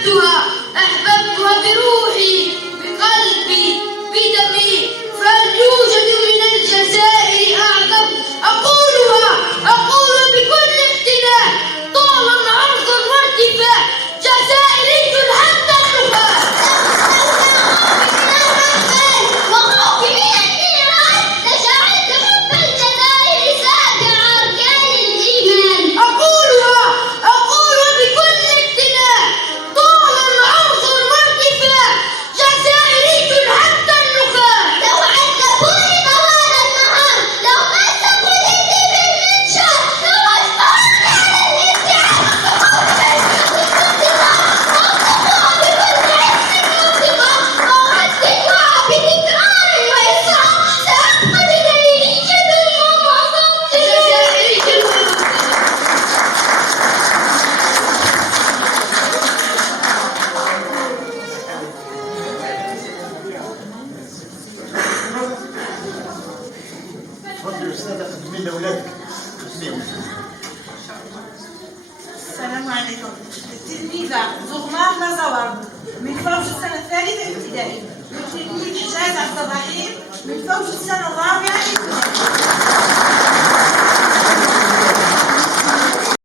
أحببتها بروحي بقلبي بدمي، فليوجد من الجزائر أعظم. أقول بكل اقتناع طولا عرضا وارتفاع، جزائري حتى النخاع. وخوفي من النيران تشعلت حب الجزائر سابع أركان الإيمان. أقول بكل اقتناع طولا عرضا وارتفاع، جزائري حتى النخاع. لو عذبوني طوال النهار، لو مسكوا يدي بالمنشار، لو أجبروني على الانتحار، وأهددوها بتكرار وإصرار، سأبقى جزائرية ومعظم جزائري تفضلي يا استاذه قدمي لنا اولادك. السلام عليكم. التلميذة زغمار مزور من فوج السنة الثالثة ابتدائي، والتلميذ حجاز عبد الرحيم من فوج السنة الرابعة ابتدائي.